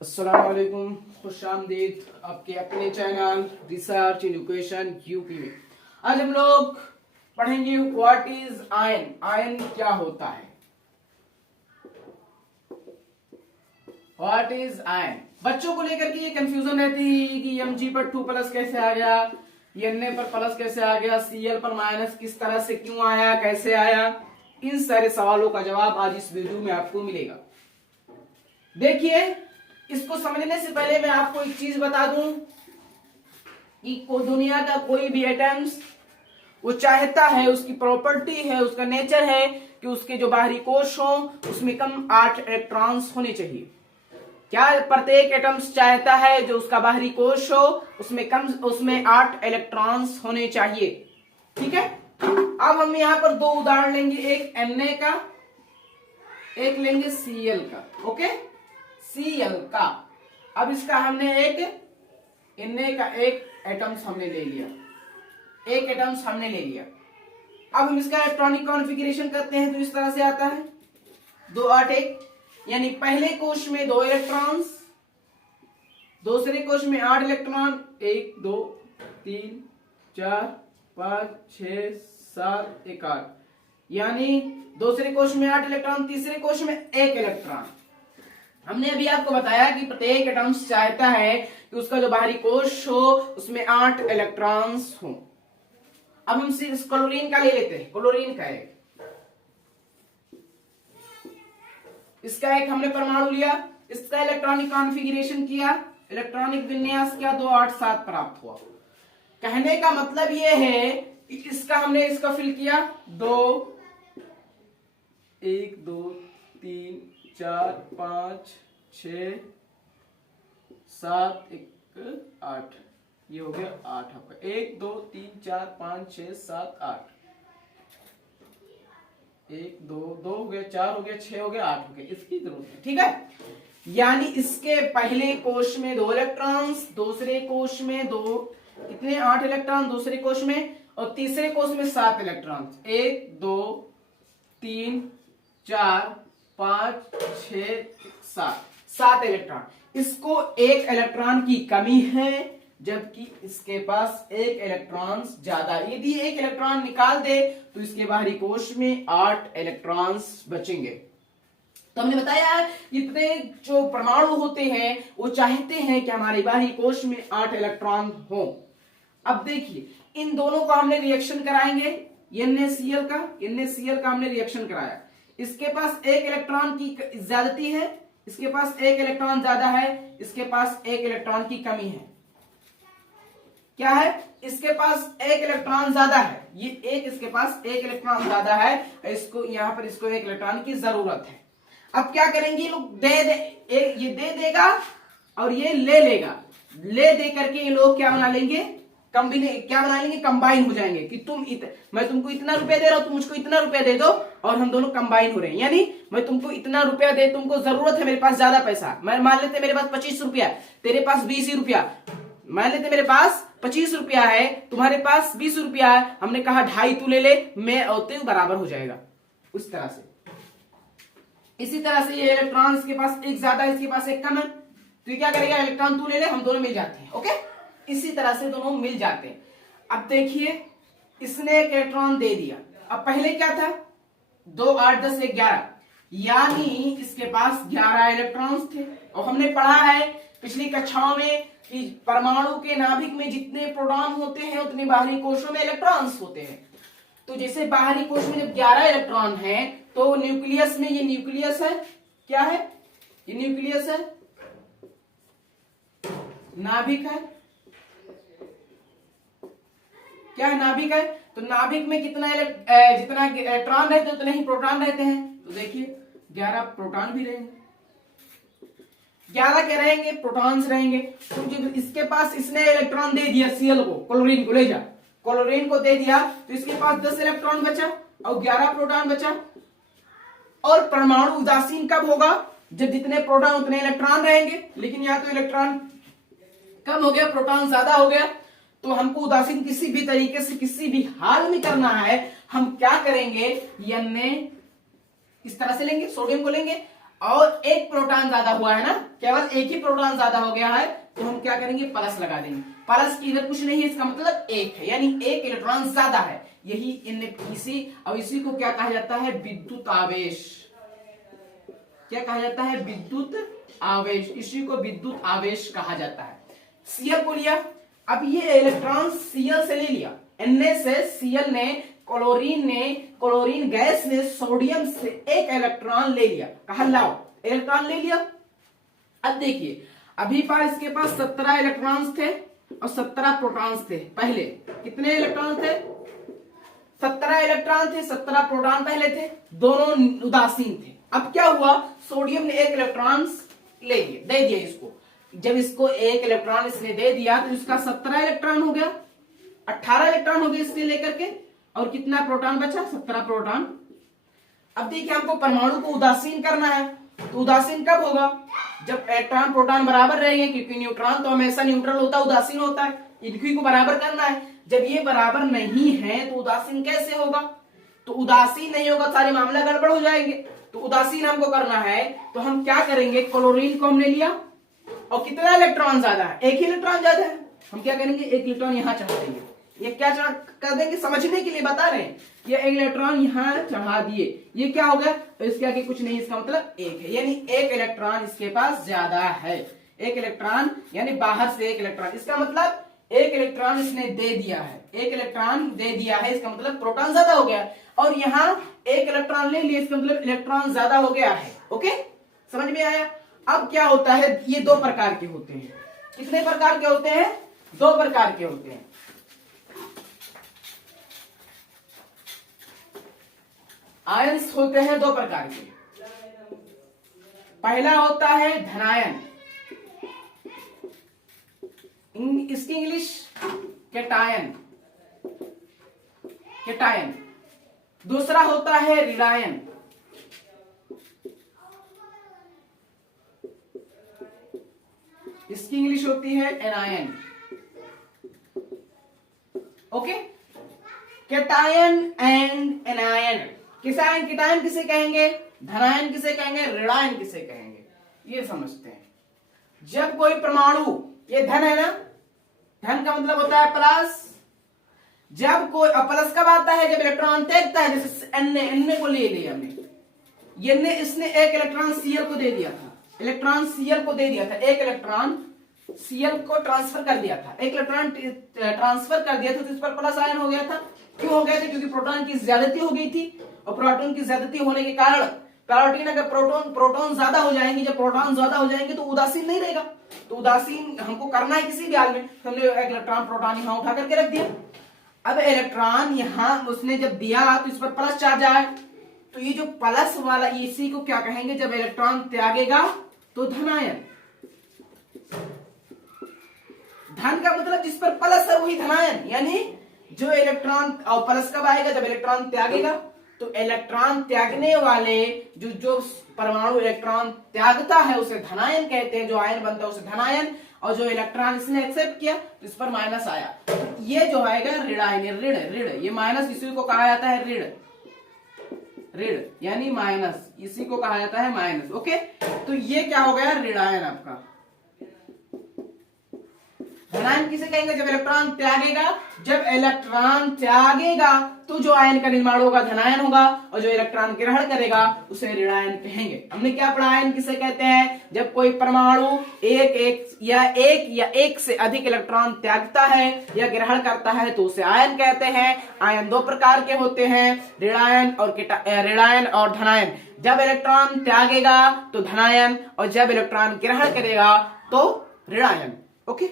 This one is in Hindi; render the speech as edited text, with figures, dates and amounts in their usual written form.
अस्सलाम वालेकुम, खुश आमदीद आपके अपने चैनल रिसर्च एजुकेशन यूपी में। आज हम लोग पढ़ेंगे व्हाट इज आयन। आयन क्या होता है, व्हाट इज आयन। बच्चों को लेकर के ये कंफ्यूजन रहती है कि Mg पर 2+ कैसे आ गया, Na पर प्लस कैसे आ गया, Cl पर माइनस किस तरह से क्यों आया, कैसे आया। इन सारे सवालों का जवाब आज इस वीडियो में आपको मिलेगा। देखिए, इसको समझने से पहले मैं आपको एक चीज बता दूं कि दुनिया का कोई भी एटम्स वो चाहता है, उसकी प्रॉपर्टी है, उसका नेचर है कि उसके जो बाहरी कोश हो उसमें कम 8 इलेक्ट्रॉन्स होने चाहिए। क्या प्रत्येक एटम्स चाहता है जो उसका बाहरी कोश हो उसमें 8 इलेक्ट्रॉन्स होने चाहिए। ठीक है, अब हम यहां पर दो उदाहरण लेंगे, एक Na का, एक लेंगे Cl का। ओके, Cl का। अब इसका हमने एक Na का एक एटम्स हमने ले लिया, एक एटम्स हमने ले लिया। अब हम इसका इलेक्ट्रॉनिक कॉन्फ़िगरेशन करते हैं तो इस तरह से आता है 2 8 1, यानी पहले कोश में 2 इलेक्ट्रॉन्स, दूसरे कोश में 8 इलेक्ट्रॉन, 1 2 3 4 5 6 7 1 8, यानी दूसरे कोश में 8 इलेक्ट्रॉन, तीसरे कोश में 1 इलेक्ट्रॉन। हमने अभी आपको बताया कि प्रत्येक एटम्स चाहता है कि उसका जो बाहरी कोश हो उसमें 8 इलेक्ट्रॉन्स हो। अब हम इस क्लोरीन का ले लेते हैं, क्लोरीन का एक, इसका एक हमने परमाणु लिया, इसका इलेक्ट्रॉनिक कॉन्फ़िगरेशन किया, इलेक्ट्रॉनिक विन्यास किया, 2 8 7 प्राप्त हुआ। कहने का मतलब यह है कि इसका हमने इसका फिल किया 2 1 2 3 4 5 6 7 1 8, ये हो गया 8 आपका, 1 2 3 4 5 6 7 8, 1 2 2 हो गया, 4 हो गया, 6 हो गया, 8 हो गया, इसकी जरूरत है। ठीक है, यानी इसके पहले कोश में 2 इलेक्ट्रॉन्स, दूसरे कोश में 2, कितने 8 इलेक्ट्रॉन दूसरे कोश में, और तीसरे कोश में 7 इलेक्ट्रॉन, 1 2 3 4 5 6 7 इलेक्ट्रॉन। इसको 1 इलेक्ट्रॉन की कमी है, जबकि इसके पास 1 इलेक्ट्रॉन ज्यादा। यदि 1 इलेक्ट्रॉन निकाल दे तो इसके बाहरी कोश में 8 इलेक्ट्रॉन्स बचेंगे। तो हमने बताया कि प्रत्येक जो परमाणु होते हैं वो चाहते हैं कि हमारे बाहरी कोश में 8 इलेक्ट्रॉन हो। अब देखिए, इन दोनों को हमने रिएक्शन कराएंगे, NaCl का हमने रिएक्शन कराया। इसके पास 1 इलेक्ट्रॉन की ज्यादती है, इसके पास 1 इलेक्ट्रॉन ज्यादा है, इसके पास 1 इलेक्ट्रॉन की कमी है। क्या है, इसके पास 1 इलेक्ट्रॉन ज्यादा है, ये एक, इसके पास 1 इलेक्ट्रॉन ज्यादा है, इसको यहां पर इसको 1 इलेक्ट्रॉन की जरूरत है। अब क्या करेंगे, ये लोग ये दे देगा और ये ले लेगा, ले दे करके ये लोग क्या बना लेंगे, कंबाइन हो जाएंगे कि मैं तुमको इतना रुपया दे रहा हूं, तुम मुझको इतना रुपया दे दो, और हम दोनों कंबाइन हो रहे हैं। यानी मैं तुमको इतना रुपया दे, तुमको जरूरत है, मेरे पास ज्यादा पैसा, मैं मान लेते मेरे पास 25 रुपया, तेरे पास 20 रुपया, मान लेते मेरे पास 25 रुपया है, तुम्हारे पास 20 रुपया है, हमने कहा 2.5 तू ले ले, मैं और तू बराबर हो जाएगा, उस तरह से। इसी तरह से ये इलेक्ट्रॉन इसके पास एक ज्यादा है, इसके पास एक कम है, तो क्या करेगा, इलेक्ट्रॉन तू ले ले, हम दोनों मिल जाते हैं। ओके, इसी तरह से दोनों मिल जाते हैं। अब देखिए, इसने एक इलेक्ट्रॉन दे दिया। अब पहले क्या था, 2 8 10 11, यानी इसके पास 11 इलेक्ट्रॉन्स थे। और हमने पढ़ा है पिछली कक्षाओं में कि परमाणु के नाभिक में जितने प्रोटॉन होते हैं उतने बाहरी कोशों में इलेक्ट्रॉन्स होते हैं। तो जैसे बाहरी कोश में जब 11 इलेक्ट्रॉन है तो न्यूक्लियस में, ये न्यूक्लियस है, क्या है, ये न्यूक्लियस है, नाभिक है, क्या है, नाभिक है। तो नाभिक में जितना इलेक्ट्रॉन रहते हैं उतने ही प्रोटॉन रहते हैं। तो देखिए 11 प्रोटॉन भी रहेंगे, 11 क्या रहेंगे, प्रोटॉन्स रहेंगे। तो जब इसके पास इसने इलेक्ट्रॉन दे दिया Cl को, क्लोरीन को ले जा, क्लोरीन को दे दिया, तो इसके पास 10 इलेक्ट्रॉन बचा और 11 प्रोटॉन बचा। और परमाणु उदासीन कब होगा, जब जितने प्रोटॉन उतने इलेक्ट्रॉन रहेंगे, लेकिन यहां तो इलेक्ट्रॉन कम हो गया, प्रोटॉन ज्यादा हो गया। तो हमको उदासीन किसी भी तरीके से, किसी भी हाल में करना है, हम क्या करेंगे, Na इस तरह से लेंगे, सोडियम को लेंगे, और एक प्रोटॉन ज्यादा हुआ है ना, केवल एक ही प्रोटॉन ज्यादा हो गया है, तो हम क्या करेंगे, प्लस लगा देंगे। प्लस की इधर कुछ नहीं है, इसका मतलब एक है, यानी एक इलेक्ट्रॉन ज्यादा है। यही इसी और इसी को क्या कहा जाता है, विद्युत आवेश। क्या कहा जाता है, विद्युत आवेश। इसी को विद्युत आवेश कहा जाता है। Cl को लिया, अब ये इलेक्ट्रॉन Cl से ले लिया, Na से Cl ने, क्लोरीन गैस ने सोडियम से एक इलेक्ट्रॉन ले लिया। कहा लाओ, इलेक्ट्रॉन ले लिया। अब देखिए, अभी पास इसके पास 17 इलेक्ट्रॉन्स थे और 17 प्रोटॉन्स थे। पहले कितने इलेक्ट्रॉन थे, 17 इलेक्ट्रॉन थे, 17 प्रोटॉन पहले थे, दोनों उदासीन थे। अब क्या हुआ, सोडियम ने एक इलेक्ट्रॉन ले लिया, दे दिया इसको। जब इसको एक इलेक्ट्रॉन इसने दे दिया तो इसका 17 इलेक्ट्रॉन हो गया, 18 इलेक्ट्रॉन हो गए इससे लेकर के, और कितना प्रोटॉन बचा, 17 प्रोटॉन। अब देखिए, हमको परमाणु को उदासीन करना है, तो उदासीन कब होगा, जब इलेक्ट्रॉन प्रोटॉन बराबर रहेंगे, क्योंकि न्यूट्रॉन तो हमेशा न्यूट्रल होता है, उदासीन होता है। इनकी को बराबर करना है। जब ये बराबर नहीं है तो उदासीन कैसे होगा, तो उदासीन नहीं होगा, सारे मामला गड़बड़ हो जाएंगे। तो उदासीन हमको करना है, तो हम क्या करेंगे, क्लोरीन को हमने लिया और कितना इलेक्ट्रॉन ज्यादा है, एक ही इलेक्ट्रॉन ज्यादा है, हम क्या करेंगे, एक इलेक्ट्रॉन यहां चढ़ा देंगे। ये क्या कर देंगे, समझने के लिए बता रहे हैं, ये एक इलेक्ट्रॉन यहां चढ़ा दिए, ये क्या हो गया, तो इसके आगे कुछ नहीं, इसका मतलब एक है, यानी एक इलेक्ट्रॉन इसके पास ज्यादा है। एक इलेक्ट्रॉन यानी बाहर से एक इलेक्ट्रॉन, इसका मतलब एक इलेक्ट्रॉन इसने दे दिया है, एक इलेक्ट्रॉन दे दिया है, इसका मतलब प्रोटॉन ज्यादा हो गया। और यहाँ एक इलेक्ट्रॉन ले लिया, इसका मतलब इलेक्ट्रॉन ज्यादा हो गया है। ओके, समझ में आया। अब क्या होता है, ये दो प्रकार के होते हैं। कितने प्रकार के होते हैं, दो प्रकार के होते हैं। आयंस होते हैं दो प्रकार के। पहला होता है धनायन, इसकी इंग्लिश कैटायन। दूसरा होता है ऋणायन, इसकी इंग्लिश होती है anion. Okay, cation and anion. Cation किसे कहेंगे, धनायन किसे कहेंगे, ऋणायन किसे कहेंगे, ये समझते हैं। जब कोई परमाणु, ये धन है ना, धन का मतलब होता है प्लस। जब कोई प्लस कब आता है, जब इलेक्ट्रॉन त्यागता है, जैसे एन को ले लिया हमने, इसने एक इलेक्ट्रॉन Cl को दे दिया था, इलेक्ट्रॉन Cl को दे दिया था, एक इलेक्ट्रॉन Cl को ट्रांसफर कर दिया था, एक इलेक्ट्रॉन ट्रांसफर कर दिया था, तो इस पर प्लस आयन हो गया था। क्यों हो गया था, क्योंकि प्रोटॉन की ज्यादती हो गई थी, और प्रोटॉन की ज्यादती होने के कारण अगर प्रोटॉन ज्यादा हो जाएंगे, जब प्रोटॉन ज्यादा हो जाएंगे तो उदासीन नहीं रहेगा। तो उदासीन हमको करना है किसी भी हाल में, हमने एक इलेक्ट्रॉन प्रोटॉन यहां उठा करके रख दिया। अब इलेक्ट्रॉन यहां उसने जब दिया तो इस पर प्लस चार्ज आया, तो ये जो प्लस वाला, इसी को क्या कहेंगे, जब इलेक्ट्रॉन त्यागेगा तो धनायन। धन का मतलब जिस पर प्लस है वही धनायन, यानी जो इलेक्ट्रॉन, और प्लस कब आएगा, जब इलेक्ट्रॉन त्यागेगा। तो इलेक्ट्रॉन त्यागने वाले जो परमाणु इलेक्ट्रॉन त्यागता है उसे धनायन कहते हैं, जो आयन बनता है उसे धनायन, और जो इलेक्ट्रॉन इसने एक्सेप्ट किया तो इस पर माइनस आया, तो ये जो आएगा ऋणायन, ऋण, ये माइनस, इसी को कहा जाता है ऋण यानी माइनस, इसी को कहा जाता है माइनस। ओके, तो ये क्या हो गया, ऋणायन आपका। धनायन किसे कहेंगे, जब इलेक्ट्रॉन त्यागेगा, जब इलेक्ट्रॉन त्यागेगा तो जो आयन का निर्माण होगा धनायन होगा, और जो इलेक्ट्रॉन ग्रहण करेगा उसे ऋणायन कहेंगे। हमने क्या पढ़ा, आयन किसे कहते हैं, जब कोई परमाणु एक या एक से अधिक इलेक्ट्रॉन त्यागता है या ग्रहण करता है तो उसे आयन कहते हैं। आयन दो प्रकार के होते हैं, ऋणायन और धनायन। जब इलेक्ट्रॉन त्यागेगा तो धनायन, और जब इलेक्ट्रॉन ग्रहण करेगा तो ऋणायन। ओके।